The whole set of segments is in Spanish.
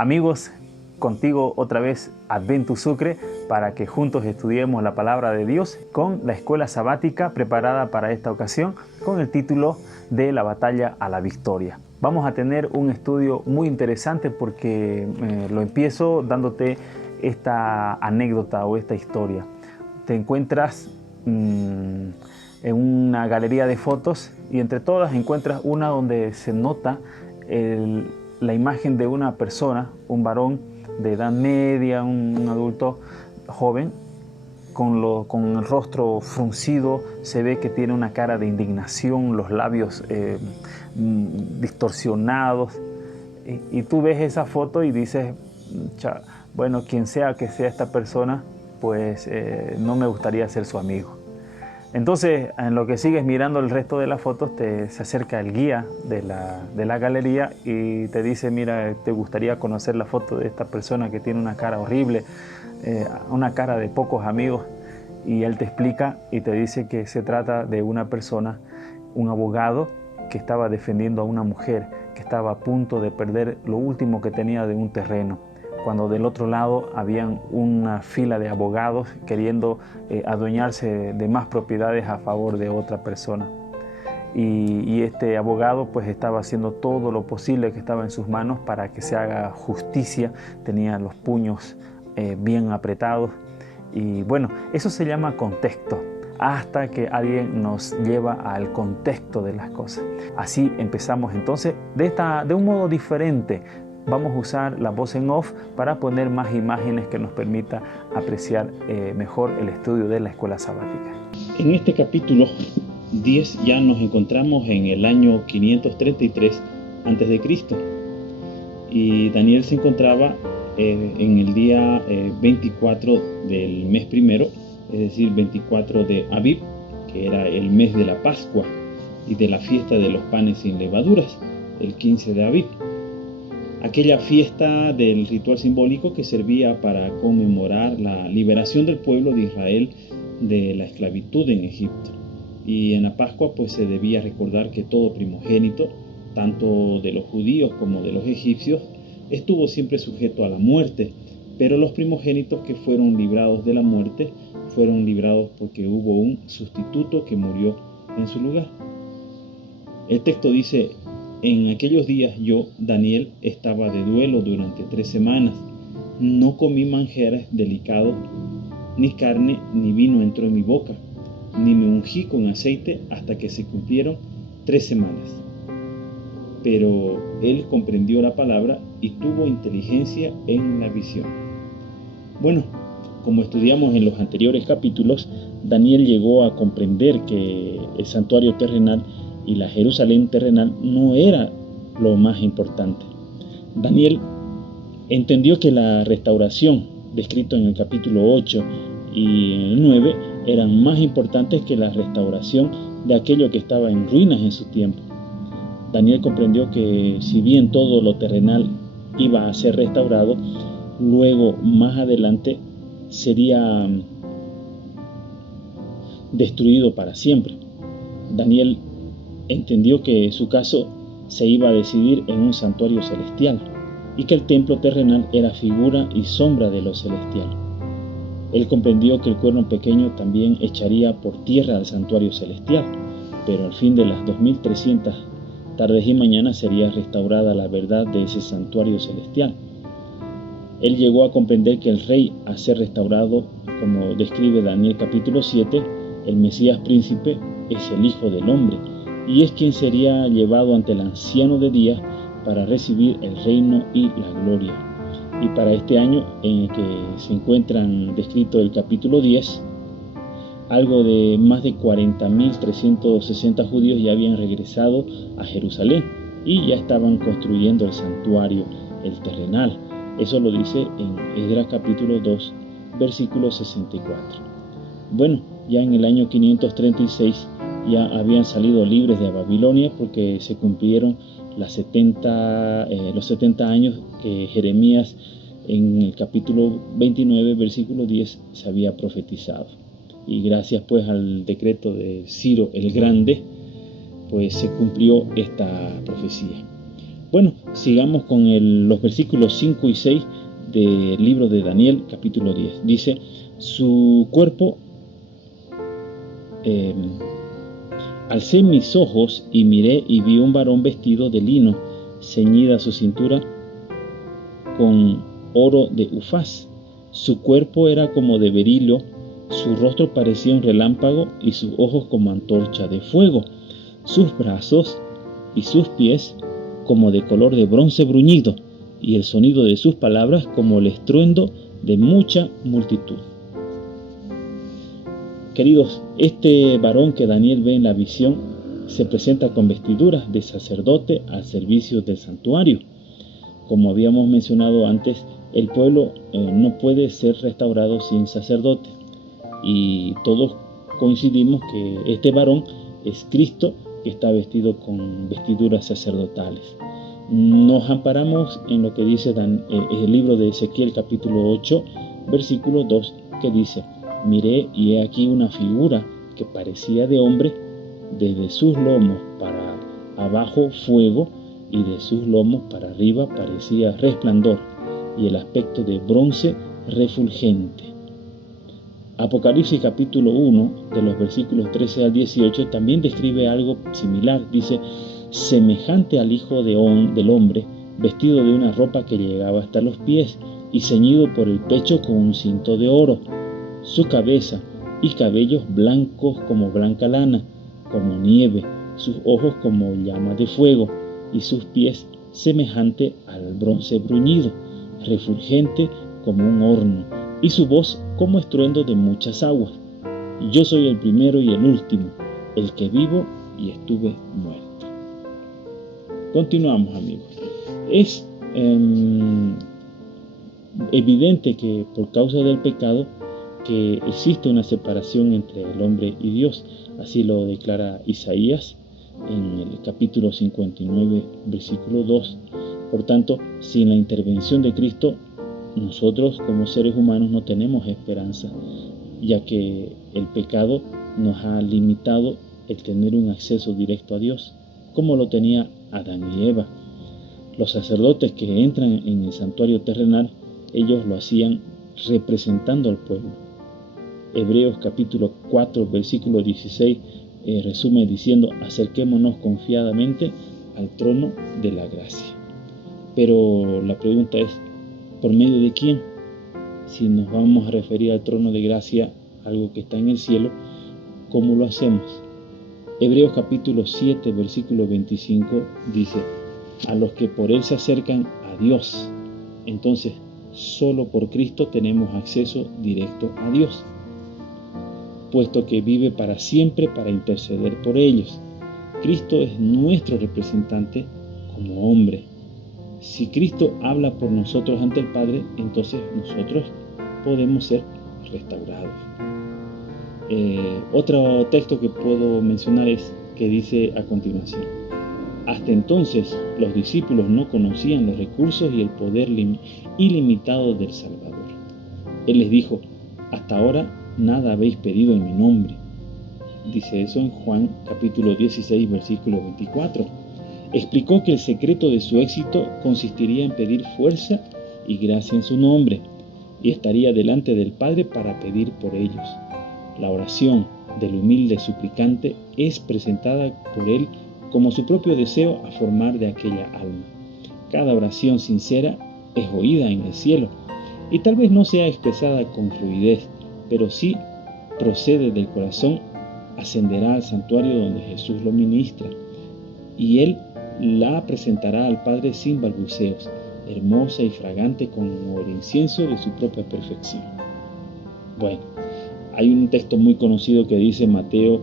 Amigos, contigo otra vez Adventus Sucre para que juntos estudiemos la palabra de Dios con la escuela sabática preparada para esta ocasión con el título de La batalla a la victoria. Vamos a tener un estudio muy interesante porque lo empiezo dándote esta anécdota o esta historia. Te encuentras en una galería de fotos y entre todas encuentras una donde se nota la imagen de una persona, un varón de edad media, un adulto joven, con el rostro fruncido. Se ve que tiene una cara de indignación, los labios distorsionados. Y tú ves esa foto y dices, bueno, quien sea que sea esta persona, pues no me gustaría ser su amigo. Entonces, en lo que sigues mirando el resto de las fotos, se acerca el guía de la galería y te dice, mira, ¿te gustaría conocer la foto de esta persona que tiene una cara horrible, una cara de pocos amigos? Y él te explica y te dice que se trata de una persona, un abogado que estaba defendiendo a una mujer que estaba a punto de perder lo último que tenía de un terreno, cuando del otro lado habían una fila de abogados queriendo adueñarse de más propiedades a favor de otra persona. Y este abogado pues estaba haciendo todo lo posible que estaba en sus manos para que se haga justicia. Tenía los puños bien apretados y bueno, eso se llama contexto, hasta que alguien nos lleva al contexto de las cosas. Así empezamos entonces de un modo diferente. Vamos a usar la voz en off para poner más imágenes que nos permita apreciar mejor el estudio de la escuela sabática. En este capítulo 10 ya nos encontramos en el año 533 a.C. y Daniel se encontraba en el día 24 del mes primero, es decir, 24 de Abib, que era el mes de la Pascua y de la fiesta de los panes sin levaduras, el 15 de Abib. Aquella fiesta del ritual simbólico que servía para conmemorar la liberación del pueblo de Israel de la esclavitud en Egipto. Y en la Pascua pues se debía recordar que todo primogénito, tanto de los judíos como de los egipcios, estuvo siempre sujeto a la muerte, pero los primogénitos que fueron librados de la muerte fueron librados porque hubo un sustituto que murió en su lugar. El texto dice: en aquellos días yo, Daniel, estaba de duelo durante 3 semanas. No comí manjares delicados, ni carne ni vino entró en mi boca, ni me ungí con aceite hasta que se cumplieron 3 semanas. Pero él comprendió la palabra y tuvo inteligencia en la visión. Bueno, como estudiamos en los anteriores capítulos, Daniel llegó a comprender que el santuario terrenal y la Jerusalén terrenal no era lo más importante. Daniel entendió que la restauración, descrito en el capítulo 8 y en el 9, eran más importantes que la restauración de aquello que estaba en ruinas en su tiempo. Daniel comprendió que si bien todo lo terrenal iba a ser restaurado, luego más adelante sería destruido para siempre. Daniel entendió que su caso se iba a decidir en un santuario celestial y que el templo terrenal era figura y sombra de lo celestial. Él comprendió que el cuerno pequeño también echaría por tierra al santuario celestial, pero al fin de las 2300 tardes y mañanas sería restaurada la verdad de ese santuario celestial. Él llegó a comprender que el rey a ser restaurado, como describe Daniel capítulo 7, el Mesías príncipe, es el Hijo del Hombre, y es quien sería llevado ante el anciano de días para recibir el reino y la gloria. Y para este año en el que se encuentran descrito el capítulo 10, algo de más de 40.360 judíos ya habían regresado a Jerusalén y ya estaban construyendo el santuario, el terrenal. Eso lo dice en Esdras capítulo 2, versículo 64. Bueno, ya en el año 536 ya habían salido libres de Babilonia porque se cumplieron los 70 años que Jeremías en el capítulo 29, versículo 10 se había profetizado. Y gracias pues al decreto de Ciro el Grande, pues se cumplió esta profecía. Bueno, sigamos con los versículos 5 y 6 del libro de Daniel, capítulo 10. Dice, su cuerpo, alcé mis ojos y miré y vi un varón vestido de lino, ceñida su cintura con oro de Ufaz. Su cuerpo era como de berilo, su rostro parecía un relámpago y sus ojos como antorcha de fuego. Sus brazos y sus pies como de color de bronce bruñido, y el sonido de sus palabras como el estruendo de mucha multitud. Queridos, este varón que Daniel ve en la visión se presenta con vestiduras de sacerdote al servicio del santuario. Como habíamos mencionado antes, el pueblo no puede ser restaurado sin sacerdote, y todos coincidimos que este varón es Cristo, que está vestido con vestiduras sacerdotales. Nos amparamos en lo que dice el libro de Ezequiel capítulo 8, versículo 2, que dice, miré y he aquí una figura que parecía de hombre, desde sus lomos para abajo fuego, y de sus lomos para arriba parecía resplandor, y el aspecto de bronce refulgente. Apocalipsis capítulo 1, de los versículos 13 al 18, también describe algo similar. Dice, semejante al Hijo del Hombre, vestido de una ropa que llegaba hasta los pies, y ceñido por el pecho con un cinto de oro. Su cabeza y cabellos blancos como blanca lana, como nieve, sus ojos como llama de fuego, y sus pies semejante al bronce bruñido, refulgente como un horno, y su voz como estruendo de muchas aguas. Yo soy el primero y el último, el que vivo y estuve muerto. Continuamos, amigos. Es evidente que por causa del pecado que existe una separación entre el hombre y Dios. Así lo declara Isaías en el capítulo 59, versículo 2. Por tanto, sin la intervención de Cristo, nosotros como seres humanos no tenemos esperanza, ya que el pecado nos ha limitado el tener un acceso directo a Dios, como lo tenía Adán y Eva. Los sacerdotes que entran en el santuario terrenal, ellos lo hacían representando al pueblo. Hebreos capítulo 4, versículo 16 resume diciendo, acerquémonos confiadamente al trono de la gracia. Pero la pregunta es, ¿por medio de quién? Si nos vamos a referir al trono de gracia, algo que está en el cielo, ¿cómo lo hacemos? Hebreos capítulo 7, versículo 25 dice, a los que por él se acercan a Dios. Entonces, solo por Cristo tenemos acceso directo a Dios, puesto que vive para siempre para interceder por ellos. Cristo es nuestro representante como hombre. Si Cristo habla por nosotros ante el Padre, entonces nosotros podemos ser restaurados. Otro texto que puedo mencionar es que dice a continuación, hasta entonces los discípulos no conocían los recursos y el poder ilimitado del Salvador. Él les dijo, hasta ahora nada habéis pedido en mi nombre. Dice eso en Juan capítulo 16, versículo 24. Explicó que el secreto de su éxito consistiría en pedir fuerza y gracia en su nombre, y estaría delante del Padre para pedir por ellos. La oración del humilde suplicante es presentada por él como su propio deseo a formar de aquella alma. Cada oración sincera es oída en el cielo, y tal vez no sea expresada con fluidez, pero sí procede del corazón, ascenderá al santuario donde Jesús lo ministra, y él la presentará al Padre sin balbuceos, hermosa y fragante como el incienso de su propia perfección. Bueno, hay un texto muy conocido que dice Mateo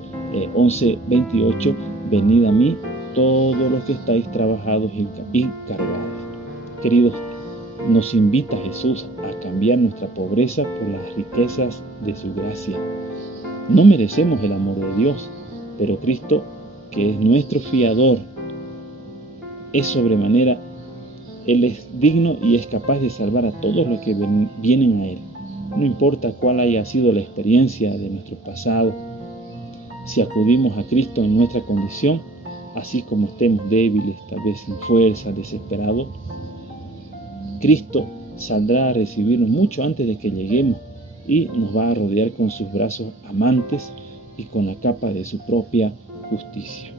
11, 28, venid a mí todos los que estáis trabajados y cargados. Queridos, nos invita Jesús a cambiar nuestra pobreza por las riquezas de su gracia. No merecemos el amor de Dios, pero Cristo, que es nuestro fiador, es sobremanera, Él es digno y es capaz de salvar a todos los que vienen a Él. No importa cuál haya sido la experiencia de nuestro pasado, si acudimos a Cristo en nuestra condición, así como estemos débiles, tal vez sin fuerza, desesperados, Cristo saldrá a recibirnos mucho antes de que lleguemos y nos va a rodear con sus brazos amantes y con la capa de su propia justicia.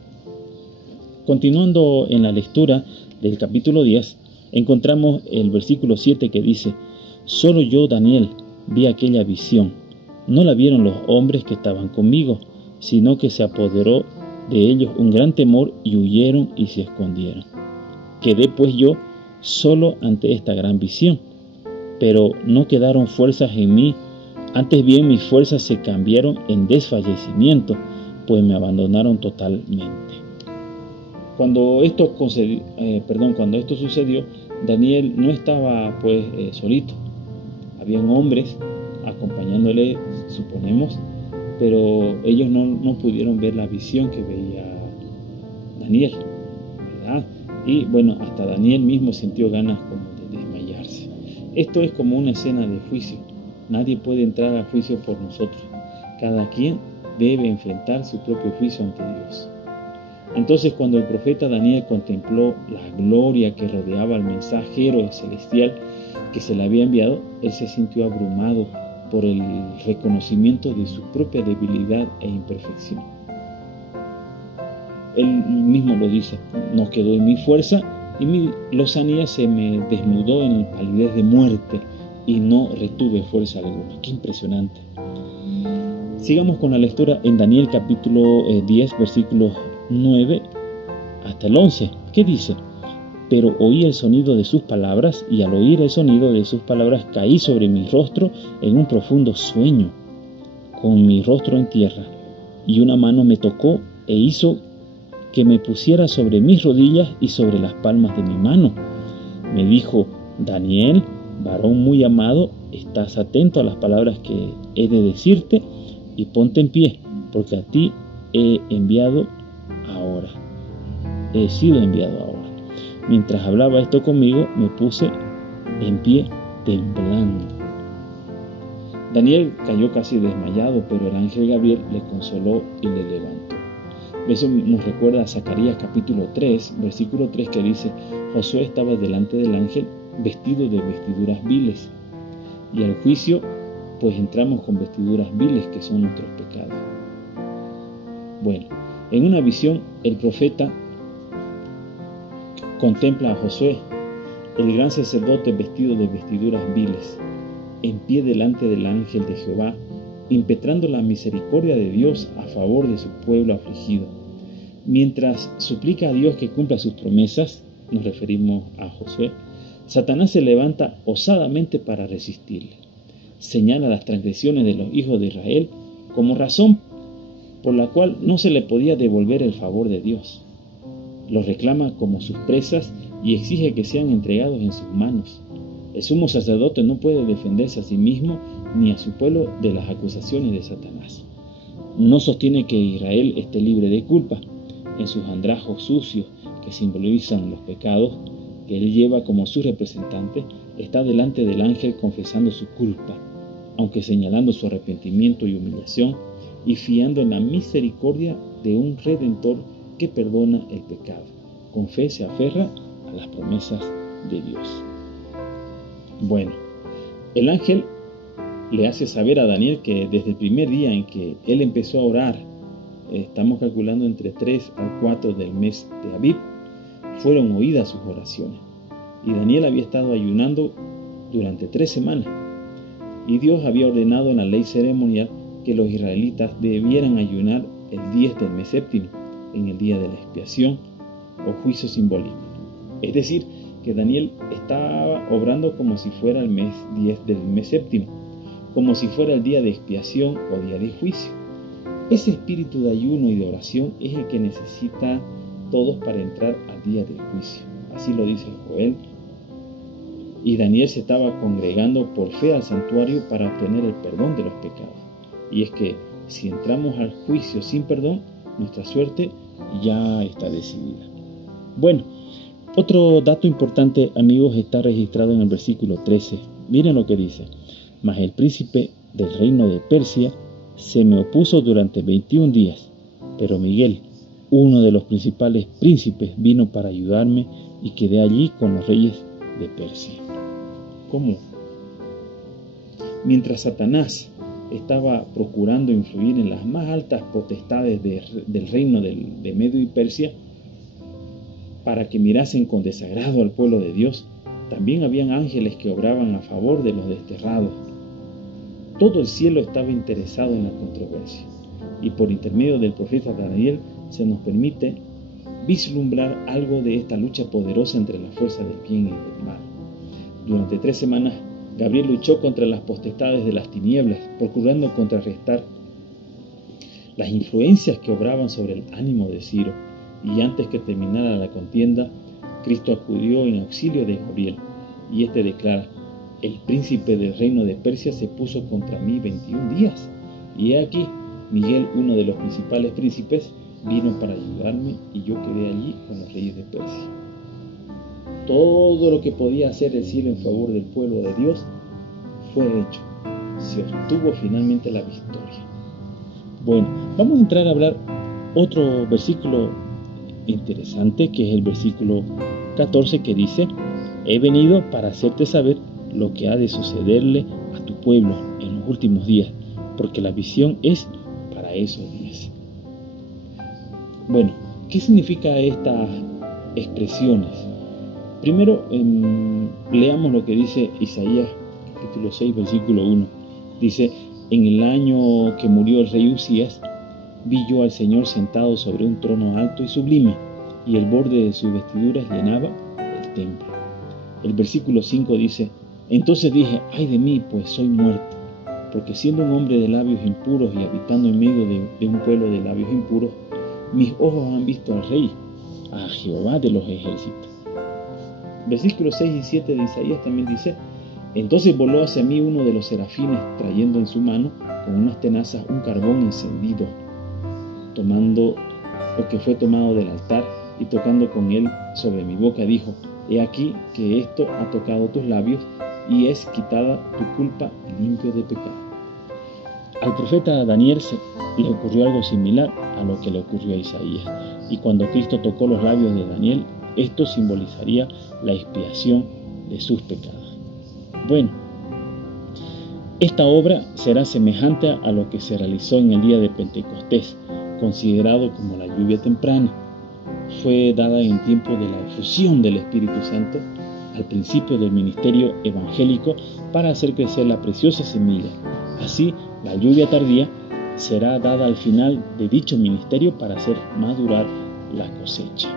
Continuando en la lectura del capítulo 10, encontramos el versículo 7 que dice: Solo yo, Daniel, vi aquella visión. No la vieron los hombres que estaban conmigo, sino que se apoderó de ellos un gran temor y huyeron y se escondieron. Quedé pues yo solo ante esta gran visión, pero no quedaron fuerzas en mí, antes bien mis fuerzas se cambiaron en desfallecimiento, pues me abandonaron totalmente. Cuando esto sucedió, Daniel no estaba solito. Habían hombres acompañándole, suponemos, pero ellos no pudieron ver la visión que veía Daniel, ¿verdad? Y bueno, hasta Daniel mismo sintió ganas como de desmayarse. Esto es como una escena de juicio. Nadie puede entrar al juicio por nosotros. Cada quien debe enfrentar su propio juicio ante Dios. Entonces, cuando el profeta Daniel contempló la gloria que rodeaba al mensajero celestial que se le había enviado, él se sintió abrumado por el reconocimiento de su propia debilidad e imperfección. Él mismo lo dice: no quedó en mi fuerza y mi lozanía se me desnudó en palidez de muerte y no retuve fuerza alguna. Qué impresionante. Sigamos con la lectura en Daniel capítulo 10, versículos 9 hasta el 11. ¿Qué dice? Pero oí el sonido de sus palabras, y al oír el sonido de sus palabras caí sobre mi rostro en un profundo sueño, con mi rostro en tierra, y una mano me tocó e hizo que me pusiera sobre mis rodillas y sobre las palmas de mi mano. Me dijo: Daniel, varón muy amado, estás atento a las palabras que he de decirte y ponte en pie, porque a ti he sido enviado ahora. Mientras hablaba esto conmigo, me puse en pie temblando. Daniel cayó casi desmayado, pero el ángel Gabriel le consoló y le levantó. Eso nos recuerda a Zacarías capítulo 3, versículo 3, que dice: Josué estaba delante del ángel vestido de vestiduras viles. Y al juicio, pues entramos con vestiduras viles, que son nuestros pecados. Bueno, en una visión, el profeta contempla a Josué, el gran sacerdote vestido de vestiduras viles, en pie delante del ángel de Jehová, impetrando la misericordia de Dios a favor de su pueblo afligido. Mientras suplica a Dios que cumpla sus promesas, nos referimos a Josué, Satanás se levanta osadamente para resistirle. Señala las transgresiones de los hijos de Israel como razón por la cual no se le podía devolver el favor de Dios. Los reclama como sus presas y exige que sean entregados en sus manos. El sumo sacerdote no puede defenderse a sí mismo ni a su pueblo de las acusaciones de Satanás. No sostiene que Israel esté libre de culpa. En sus andrajos sucios, que simbolizan los pecados que él lleva como su representante, está delante del ángel confesando su culpa, aunque señalando su arrepentimiento y humillación y fiando en la misericordia de un Redentor que perdona el pecado. Con fe se aferra a las promesas de Dios. Bueno, el ángel le hace saber a Daniel que desde el primer día en que él empezó a orar, estamos calculando entre 3 al 4 del mes de Abib, fueron oídas sus oraciones. Y Daniel había estado ayunando durante 3 semanas. Y Dios había ordenado en la ley ceremonial que los israelitas debieran ayunar el 10 del mes séptimo, en el día de la expiación o juicio simbólico. Es decir, que Daniel estaba obrando como si fuera el mes 10 del mes séptimo, como si fuera el día de expiación o día de juicio. Ese espíritu de ayuno y de oración es el que necesita todos para entrar al día del juicio. Así lo dice Joel. Y Daniel se estaba congregando por fe al santuario para obtener el perdón de los pecados. Y es que si entramos al juicio sin perdón, nuestra suerte ya está decidida. Bueno, otro dato importante, amigos, está registrado en el versículo 13. Miren lo que dice: Mas el príncipe del reino de Persia se me opuso durante 21 días, pero Miguel, uno de los principales príncipes vino para ayudarme y quedé allí con los reyes de Persia. ¿Cómo? Mientras Satanás estaba procurando influir en las más altas potestades del reino de Medio y Persia para que mirasen con desagrado al pueblo de Dios, también habían ángeles que obraban a favor de los desterrados. Todo el cielo estaba interesado en la controversia, y por intermedio del profeta Daniel se nos permite vislumbrar algo de esta lucha poderosa entre las fuerzas del bien y del mal. Durante 3 semanas, Gabriel luchó contra las potestades de las tinieblas, procurando contrarrestar las influencias que obraban sobre el ánimo de Ciro, y antes que terminara la contienda, Cristo acudió en auxilio de Gabriel, y este declara: el príncipe del reino de Persia se puso contra mí 21 días, y he aquí, Miguel, uno de los principales príncipes, vino para ayudarme, y yo quedé allí con los reyes de Persia. Todo lo que podía hacer el cielo en favor del pueblo de Dios fue hecho. Se obtuvo finalmente la victoria. Bueno, vamos a entrar a hablar otro versículo interesante, que es el versículo 14, que dice: he venido para hacerte saber lo que ha de sucederle a tu pueblo en los últimos días, porque la visión es para esos días. Bueno, ¿qué significa estas expresiones? Primero, leamos lo que dice Isaías capítulo 6, versículo 1. Dice: en el año que murió el rey Usías, vi yo al Señor sentado sobre un trono alto y sublime, y el borde de sus vestiduras llenaba el templo. El versículo 5 dice: entonces dije, ay de mí, pues soy muerto, porque siendo un hombre de labios impuros y habitando en medio de un pueblo de labios impuros, mis ojos han visto al Rey, a Jehová de los ejércitos. Versículos 6 y 7 de Isaías también dice: entonces voló hacia mí uno de los serafines, trayendo en su mano con unas tenazas un carbón encendido, que fue tomado del altar, y tocando con él sobre mi boca dijo: he aquí que esto ha tocado tus labios, y es quitada tu culpa y limpio de pecado. Al profeta Daniel le ocurrió algo similar a lo que le ocurrió a Isaías, y cuando Cristo tocó los labios de Daniel, esto simbolizaría la expiación de sus pecados. Bueno, esta obra será semejante a lo que se realizó en el día de Pentecostés, considerado como la lluvia temprana. Fue dada en tiempo de la efusión del Espíritu Santo al principio del ministerio evangélico para hacer crecer la preciosa semilla. Así, la lluvia tardía será dada al final de dicho ministerio para hacer madurar la cosecha.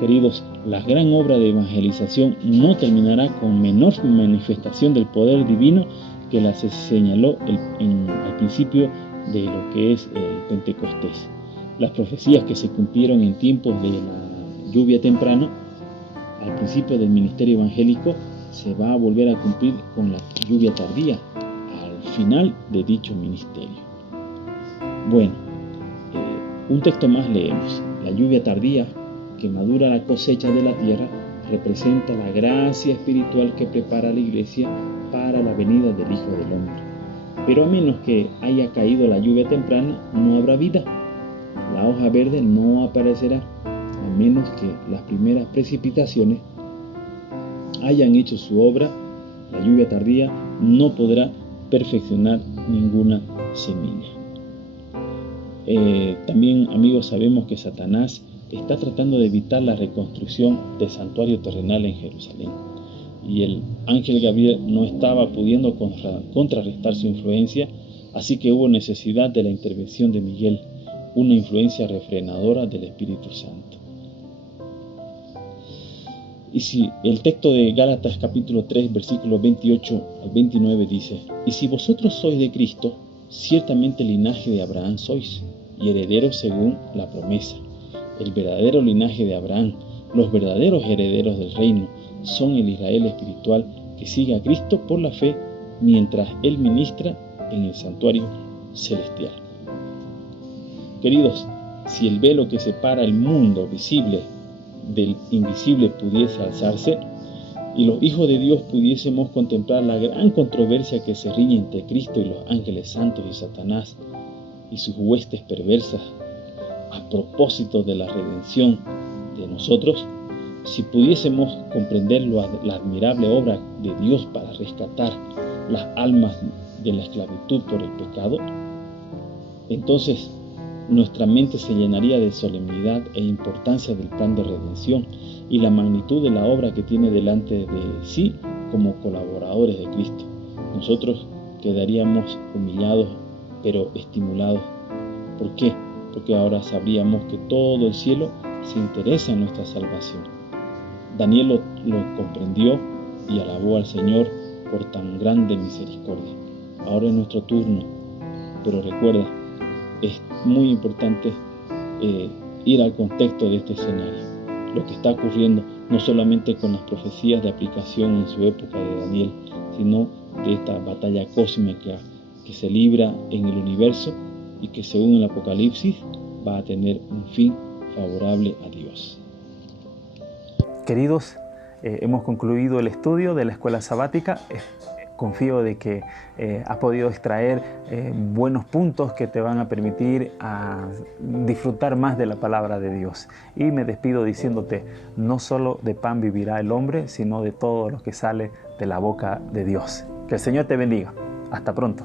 Queridos, la gran obra de evangelización no terminará con menor manifestación del poder divino que la se señaló al principio de lo que es el Pentecostés. Las profecías que se cumplieron en tiempos de la lluvia temprana, al principio del ministerio evangélico, se va a volver a cumplir con la lluvia tardía, al final de dicho ministerio. Bueno, un texto más leemos. La lluvia tardía, que madura la cosecha de la tierra, representa la gracia espiritual que prepara a la iglesia para la venida del Hijo del Hombre. Pero a menos que haya caído la lluvia temprana, no habrá vida. La hoja verde no aparecerá, a menos que las primeras precipitaciones hayan hecho su obra. La lluvia tardía no podrá perfeccionar ninguna semilla. También, amigos, sabemos que Satanás está tratando de evitar la reconstrucción del santuario terrenal en Jerusalén, y el ángel Gabriel no estaba pudiendo contrarrestar su influencia, así que hubo necesidad de la intervención de Miguel, una influencia refrenadora del Espíritu Santo. Y si el texto de Gálatas capítulo 3, versículos 28 al 29 dice: y si vosotros sois de Cristo, ciertamente linaje de Abraham sois, y herederos según la promesa. El verdadero linaje de Abraham, los verdaderos herederos del reino, son el Israel espiritual que sigue a Cristo por la fe mientras Él ministra en el santuario celestial. Queridos, si el velo que separa el mundo visible del invisible pudiese alzarse, y los hijos de Dios pudiésemos contemplar la gran controversia que se riñe entre Cristo y los ángeles santos y Satanás y sus huestes perversas, a propósito de la redención de nosotros, si pudiésemos comprender la admirable obra de Dios para rescatar las almas de la esclavitud por el pecado, entonces nuestra mente se llenaría de solemnidad e importancia del plan de redención y la magnitud de la obra que tiene delante de sí como colaboradores de Cristo. Nosotros quedaríamos humillados, pero estimulados. ¿Por qué? Porque ahora sabríamos que todo el cielo se interesa en nuestra salvación. Daniel lo comprendió y alabó al Señor por tan grande misericordia. Ahora es nuestro turno, pero recuerda, es muy importante ir al contexto de este escenario. Lo que está ocurriendo no solamente con las profecías de aplicación en su época de Daniel, sino de esta batalla cósmica que se libra en el universo y que según el Apocalipsis va a tener un fin favorable a Dios. Queridos, hemos concluido el estudio de la escuela sabática. Confío de que has podido extraer buenos puntos que te van a permitir disfrutar más de la palabra de Dios. Y me despido diciéndote, no solo de pan vivirá el hombre, sino de todo lo que sale de la boca de Dios. Que el Señor te bendiga. Hasta pronto.